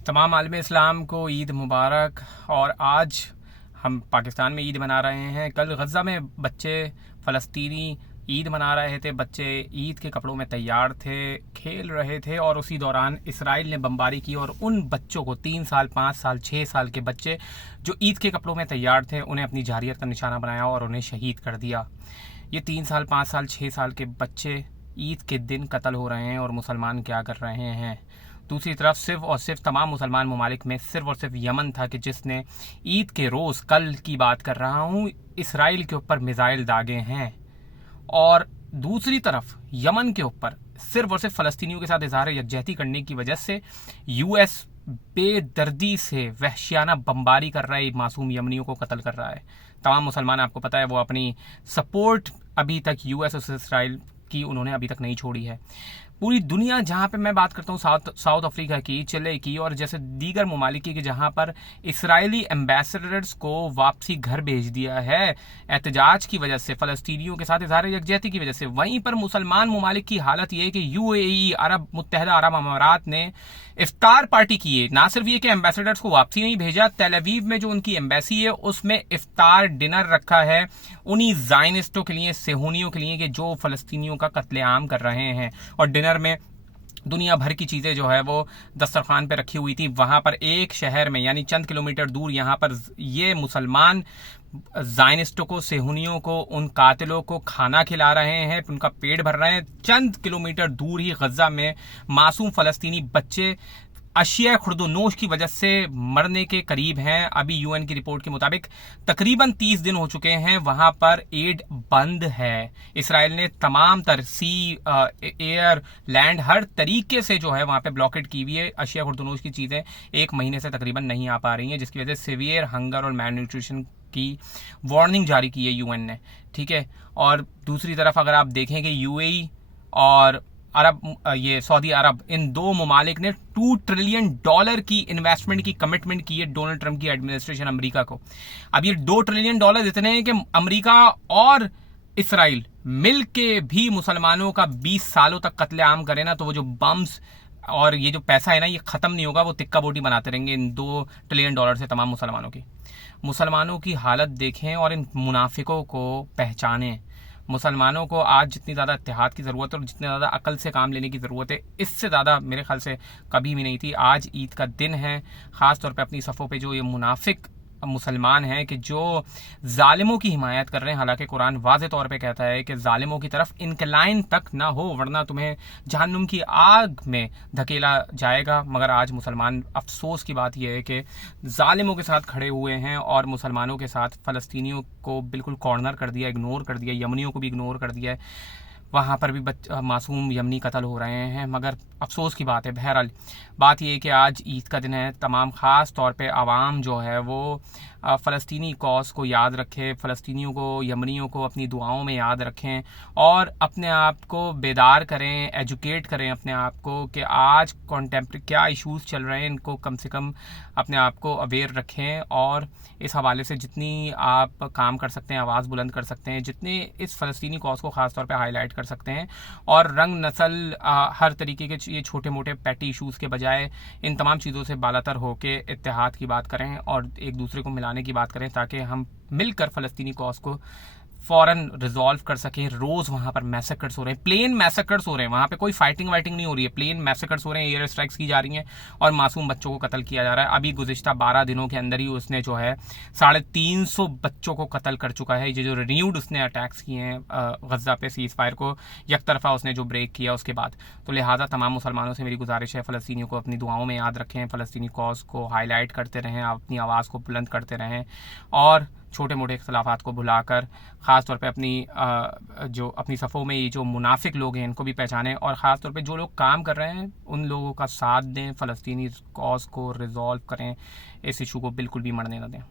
तमाम आलम इस्लाम को ईद मुबारक। और आज हम पाकिस्तान में ईद मना रहे हैं। कल गज़ा में बच्चे फ़लस्तीनी ईद मना रहे थे। बच्चे ईद के कपड़ों में तैयार थे, खेल रहे थे, और उसी दौरान इसराइल ने बमबारी की और उन बच्चों को 3 साल, 5 साल, 6 साल के बच्चे जो ईद के कपड़ों में तैयार थे उन्हें अपनी जारियत का निशाना बनाया और उन्हें शहीद कर दिया। ये 3 साल, 5 साल, 6 साल के बच्चे ईद के दिन कत्ल हो रहे हैं और मुसलमान क्या कर रहे हैं। दूसरी तरफ सिर्फ और सिर्फ तमाम मुसलमान ममालिक में सिर्फ और सिर्फ यमन था कि जिसने ईद के रोज़, कल की बात कर रहा हूँ, इसराइल के ऊपर मिसाइल दागे हैं। और दूसरी तरफ यमन के ऊपर सिर्फ और सिर्फ फ़लस्तीनियों के साथ इजहार यकजहती करने की वजह से यूएस बेदर्दी से वहशियाना बमबारी कर रहा है, मासूम यमनियों को कत्ल कर रहा है। तमाम मुसलमान, आपको पता है, वो अपनी सपोर्ट अभी तक यूएस और इसराइल की उन्होंने अभी तक नहीं छोड़ी है। पूरी दुनिया, जहाँ पे मैं बात करता हूँ साउथ अफ्रीका की, चिले की और जैसे दीगर ममालिक की, जहाँ पर इसराइली एम्बेसडर्स को वापसी घर भेज दिया है एहतजाज की वजह से, फ़लस्तीनियों के साथ इजहार यकजहती की वजह से, वहीं पर मुसलमान ममालिक की हालत ये है कि यूएई, अरब मुत्तहदा अरब अमारात ने इफ्तार पार्टी की है। ना सिर्फ ये कि एम्बेसडर्स को वापसी नहीं भेजा, तेल अवीव में जो उनकी एम्बेसी है उसमें इफ्तार डिनर रखा है उन्हीं ज़ायनिस्टों के लिए, सेहूनियों के लिए, कि जो फ़लस्तीनियों का कत्लेआम कर रहे हैं। और डिनर में दुनिया भर की चीज़ें जो है वो दस्तरखान पे रखी हुई थी। वहाँ पर एक शहर में, यानी चंद किलोमीटर दूर, यहाँ पर ये मुसलमान ज़ायनिस्टों को, सेहूनियों को, उन कातिलों को खाना खिला रहे हैं, उनका पेट भर रहे हैं। चंद किलोमीटर दूर ही गज़ा में मासूम फ़लस्तीनी बच्चे अशिया खुर्दोनोश की वजह से मरने के करीब हैं। अभी यूएन की रिपोर्ट के मुताबिक तकरीबन 30 दिन हो चुके हैं वहां पर एड बंद है। इसराइल ने तमाम सी, एयर, लैंड, हर तरीके से जो है वहां पे ब्लॉकेट की हुई है। अशिया खुर्दोनोश की चीज़ें 1 महीने से तकरीबन नहीं आ पा रही हैं, जिसकी वजह से सीवियर हंगर और मैल न्यूट्रिशन की वार्निंग जारी की है यूएन ने। ठीक है। और दूसरी तरफ अगर आप देखें कि यूएई और ये सऊदी अरब, इन दो ममालिक ने $2 ट्रिलियन की इन्वेस्टमेंट की कमिटमेंट की है डोनाल्ड ट्रंप की एडमिनिस्ट्रेशन अमेरिका को। अब ये $2 ट्रिलियन इतने हैं कि अमेरिका और इसराइल मिल के भी मुसलमानों का 20 सालों तक कत्लेआम करे ना, तो वो जो बम्स और ये जो पैसा है ना, ये खत्म नहीं होगा। वो तिक्का बोटी बनाते रहेंगे इन $2 ट्रिलियन से तमाम मुसलमानों की। मुसलमानों की हालत देखें और इन मुनाफिकों को पहचानें। मुसलमानों को आज जितनी ज़्यादा इत्तेहाद की ज़रूरत है और जितनी ज़्यादा अकल से काम लेने की ज़रूरत है, इससे ज़्यादा मेरे ख्याल से कभी भी नहीं थी। आज ईद का दिन है। ख़ास तौर पे अपनी सफ़ों पे जो ये मुनाफिक मुसलमान हैं कि जो जालिमों की हिमायत कर रहे हैं, हालांकि कुरान वाज़े तौर पे कहता है कि जालिमों की तरफ इनकलाइन तक ना हो, वरना तुम्हें जहन्नुम की आग में धकेला जाएगा। मगर आज मुसलमान, अफसोस की बात यह है कि जालिमों के साथ खड़े हुए हैं और मुसलमानों के साथ फ़लस्तीनियों को बिल्कुल कॉर्नर कर दिया, इग्नोर कर दिया, यमनियों को भी इग्नोर कर दिया है। वहाँ पर भी मासूम यमनी कत्ल हो रहे हैं। मगर अफसोस की बात है। बहरहाल बात यह है कि आज ईद का दिन है। तमाम ख़ास तौर पे आवाम जो है वो फ़लस्तीनी कॉज को याद रखें, फ़लस्तीनियों को, यमनियों को अपनी दुआओं में याद रखें और अपने आप को बेदार करें, एजुकेट करें अपने आप को कि आज कॉन्टेम्प्रेरी क्या इश्यूज़ चल रहे हैं, इनको कम से कम अपने आप को अवेयर रखें। और इस हवाले से जितनी आप काम कर सकते हैं, आवाज़ बुलंद कर सकते हैं, जितने इस फ़लस्तीनी कॉज को ख़ास तौर पे हाईलाइट कर सकते हैं, और रंग, नस्ल, हर तरीके के ये छोटे मोटे पैटी इशूज़ के बजाय इन तमाम चीज़ों से बालातर होकर इत्तेहाद की बात करें और एक दूसरे को मिलाने की बात करें, ताकि हम मिलकर फ़लस्तीनी कॉज को फ़ौरन रिजॉल्व कर सकें। रोज़ वहाँ पर मैसेकर्स हो रहे हैं, प्लेन मैसेकर्स हो रहे हैं। वहाँ पे कोई फाइटिंग वाइटिंग नहीं हो रही है, प्लेन मैसेकर्स हो रहे हैं, एयर स्ट्राइक्स की जा रही हैं और मासूम बच्चों को कत्ल किया जा रहा है। अभी गुज़िश्ता 12 दिनों के अंदर ही उसने जो है 350 बच्चों को कत्ल कर चुका है। ये जो रिन्यूड उसने अटैक्स किए हैं गज़ा पे, सीज़ फायर को एक तरफा उसने जो ब्रेक किया उसके बाद। तो लिहाजा तमाम मुसलमानों से मेरी गुजारिश है, फ़लस्तीनियों को अपनी दुआओं में याद रखें, फ़लस्तीनी कॉज को हाईलाइट करते रहें, अपनी आवाज़ को बुलंद करते रहें और छोटे मोटे इख्तलाफात को भुलाकर ख़ास तौर पे जो अपनी सफ़ों में ये जो मुनाफिक लोग हैं इनको भी पहचानें, और ख़ास तौर पे जो लोग काम कर रहे हैं उन लोगों का साथ दें, फ़लस्तीनी कॉज को रिज़ॉल्व करें, इस इशू को बिल्कुल भी मरने न दें।